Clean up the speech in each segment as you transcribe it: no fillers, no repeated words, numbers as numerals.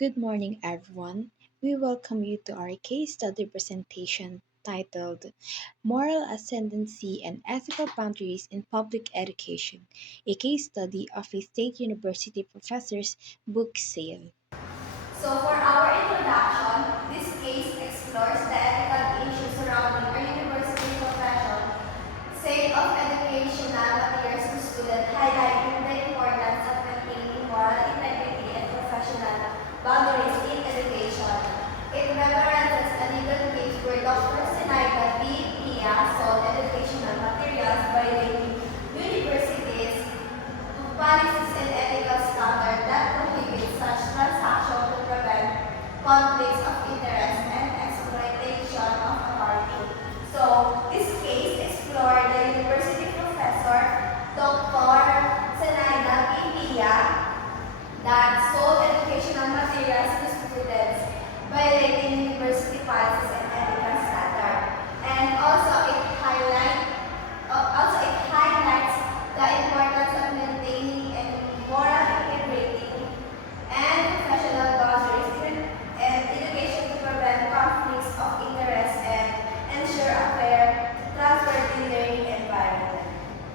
Good morning, everyone. We welcome you to our case study presentation titled Moral Ascendancy and Ethical Boundaries in Public Education, a case study of a State University professor's book sale. So for our introduction, this case explores the ethical issues surrounding our university profession, sale of educational materials to students, highlighting the importance of maintaining moral integrity and professional boundaries in education. It references a legal case where Dr. Senaida B. Pia sold educational materials violating universities policies and ethical standards that prohibit such transactions to prevent conflicts of interest and exploitation of authority. So, this case explored the university professor, Dr. Senaida Pipia, that sold educational materials to students, violating university policies and ethical standards. And also it highlights the importance of maintaining and moral integrity and professional boundaries and education to prevent conflicts of interest and ensure a fair, trustworthy learning environment.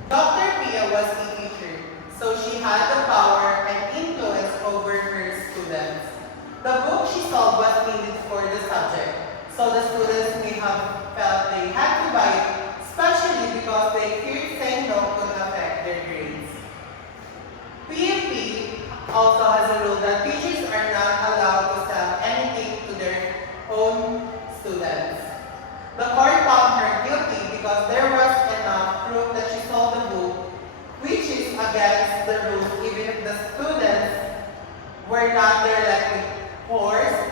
Dr. Pia was a teacher, so she had the power and influence over her students. The book she sold was needed for the subject, so the students may have felt they had to buy it, especially because they feared saying no could affect their grades. PFP also has a rule that teachers are not allowed to sell anything to their own students. The court found her guilty because there was enough proof that she sold the book, which is against the rules even if the students were not directly forced.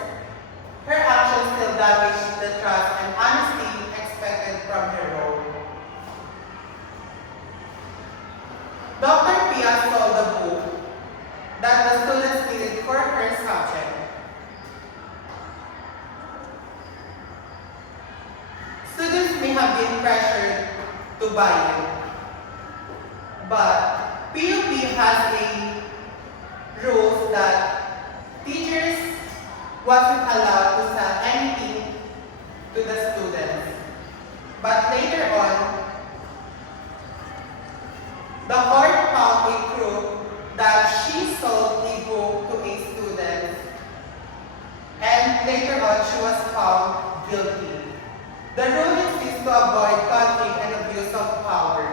Her actions still damaged the trust and honesty expected from her role. Dr. Pia sold the book that the students needed for her subject. Students may have been pressured to buy it, but PUP has a rules that teachers wasn't allowed to sell anything to the students. But later on, the court found a proof that she sold a book to a student, and later on she was found guilty. The ruling is to avoid conflict and abuse of power.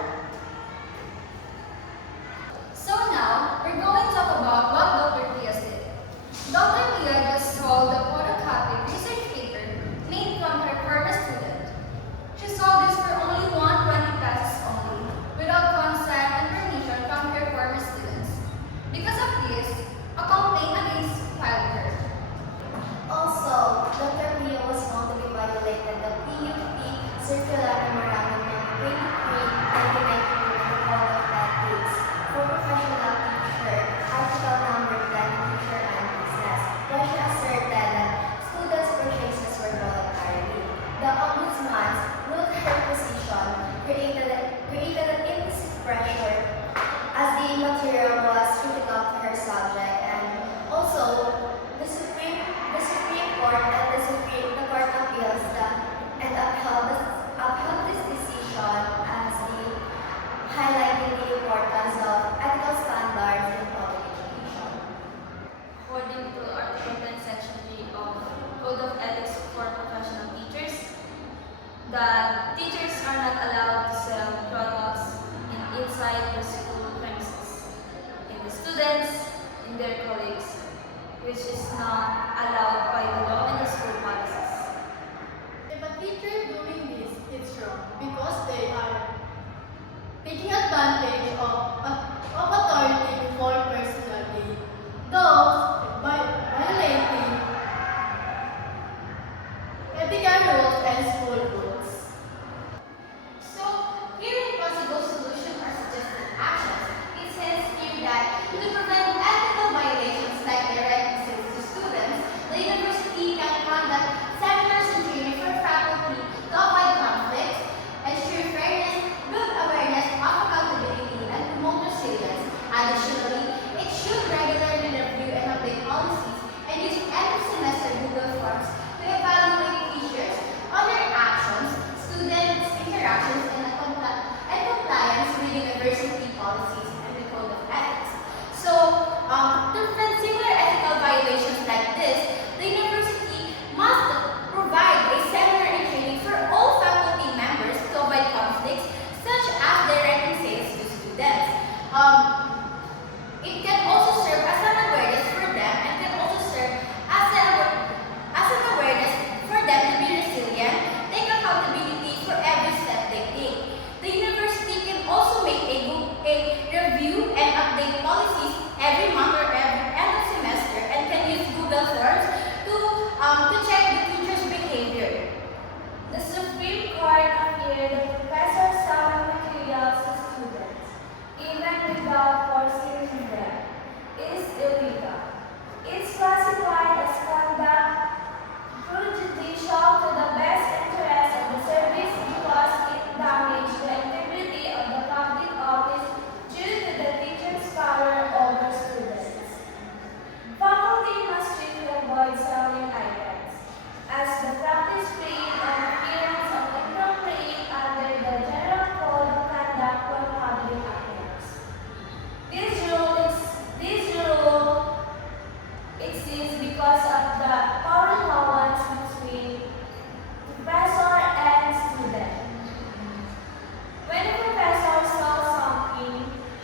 So now, we're going to talk about what Dr. Pia did. Dr. Pia just sold the photocopied research paper made from her former student. She sold this for only 120 pesos only, without consent and permission from her former students. Because of this, a complaint against filed her. Also, Dr. Pia was found to be violated the PUP Circular Memorandum No. 23, 1992 and the Code of Ethics for Professional Teacher, Article number 10, Teacher and Business, where she asserted that students' purchases were voluntary. The Ombudsman's ruled her position created an implicit pressure as the material was critical to her subject, and also the Supreme Court and the Court appeals and upheld this decision as the highlighting the importance of ethical standards in public education. According to Article 10, Section 3 of Code of Ethics for Professional Teachers, that teachers are not allowed to sell products inside the school premises, in the students, in their colleagues, which is not allowed by the law and the school policies. If a teacher doing this, it's wrong because they are taking advantage of authority for personal gain. Those by violating ethical rules and school rules. So, hearing possible solutions or suggested actions, it says here that to prevent ethical violations like direct visits to students, the university can conduct seminars and training for faculty to avoid conflicts, ensure fairness, build awareness of accountability, and promote resilience. Additionally, it should regularly review and forms to check the teacher's behavior. The Supreme Court appeared that professors selling materials to students, even without forcing them, is illegal. It's classified as conduct prejudicial to the best interest of the service because it damages the integrity of the public office due to the teacher's power over students. Faculty must strictly avoid selling items, as the practice creates an appearance of inappropriate under the General Code of Conduct for Public Affairs. This rule exists because of the power imbalance between professor and student. When a professor sells something,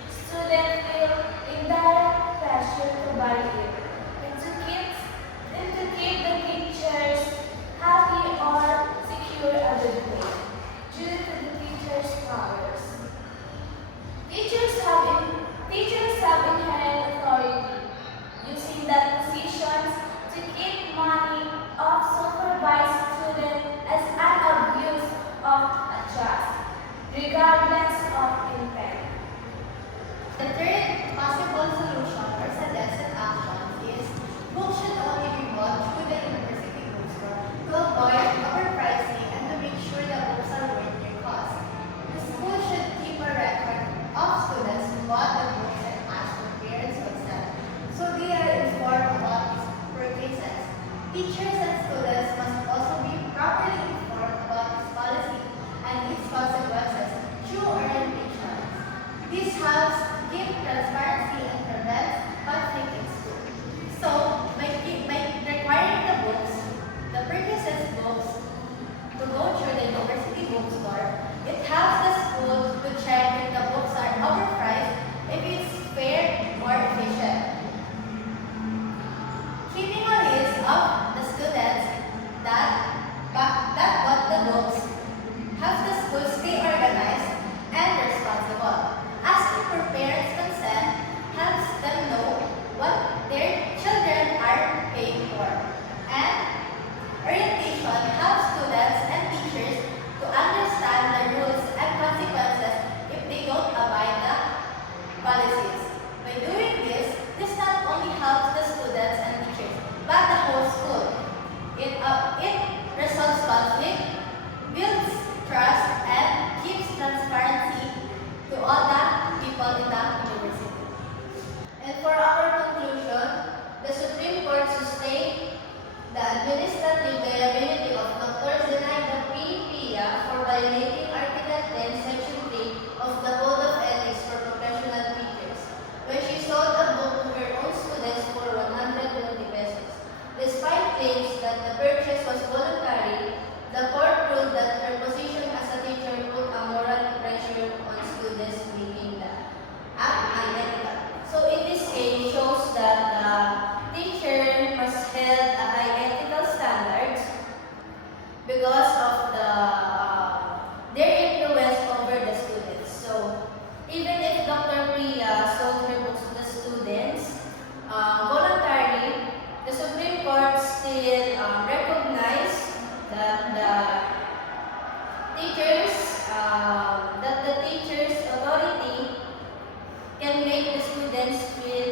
students feel indirect pressure to buy it and to keep the teachers happy or secure a good grade due to the teacher's powers. Teachers have inherent authority, using that positions to keep money of supervised students as an abuse of a trust, regardless of intent. The third possible solution or suggested action is books should only be bought through the university bookstore to avoid overpricing and to make sure the books are worth their cost. The school should keep a record of students who bought the books and ask their parents to accept, so they are informed about these purchases. Teachers and students must also be properly informed about this policy and its consequences through orientation. This helps give transparency and prevents conflict in school. So, by requiring the purchases books to go through the university bookstore, it helps the school to check if the books are overpriced, if it's fair or efficient. Keeping a list of the students that bought the books helps the school stay organized and responsible. Asking for parents' consent helps them know what their children are paying for. And orientation helps students and teachers to understand the rules and consequences if they don't abide the policies. By doing this not only helps the students and teachers, but the whole school. It resolves conflict, builds trust, and gives transparency to all the people in the university. And for our conclusion, the Supreme Court sustained the administrative liability of Dr. Zenaida P. Pia for violating Article 10, Section 3 of the Code of Ethics for Professional Teachers when she sold a book to her own students for 120 pesos. Despite claims that the purchase was voluntary, the court ruled that her position as a teacher put a moral pressure on students, making the act unethical. So in this case, shows that the teacher must held a high ethical standards because of their influence over the students. So even if Dr. Priya sold her books to the students voluntarily, the Supreme Court still recognized that the teacher's authority can make the students feel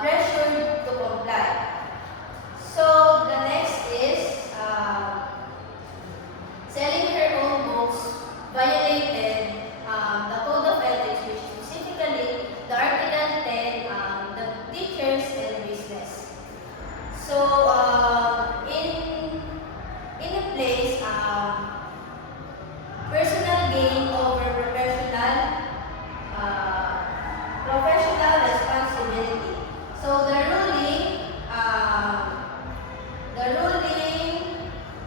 pressured to comply. So the next is selling her own books violated the Code of Ethics, which specifically the Article 10, the teachers and business. So in a place, personal gain over professional responsibility. So the ruling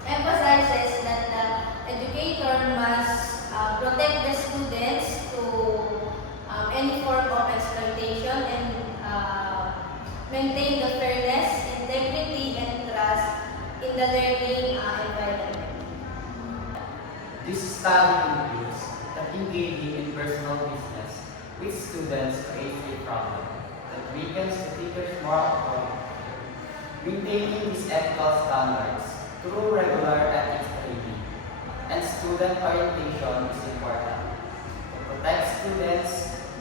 emphasizes that the educator must protect the students to any form of exploitation and maintain the fairness, integrity, and trust in the learning environment. This study concludes that engaging in personal business with students creates a problem that weakens the teacher's moral authority. Maintaining these ethical standards through regular ethics training and student orientation is important to protect students,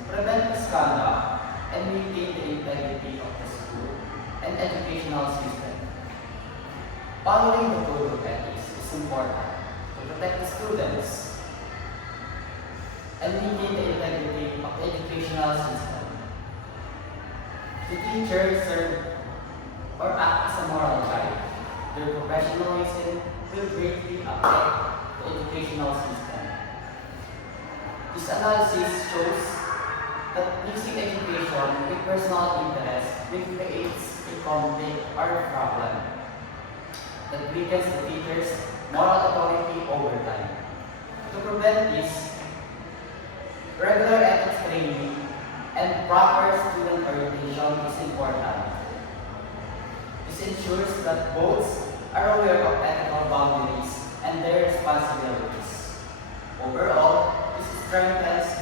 prevent misconduct, and maintain the integrity of the school and educational system. Following the code of ethics is important to protect the students and maintain the integrity of the educational system. The teachers serve or act as a moral guide. Their professionalism will greatly affect the educational system. This analysis shows that mixing education with personal interest will create a conflict or a problem that weakens the teacher's moral authority over time. To prevent this, regular ethics training and proper student orientation is important. This ensures that both are aware of ethical boundaries and their responsibilities. Overall, this strengthens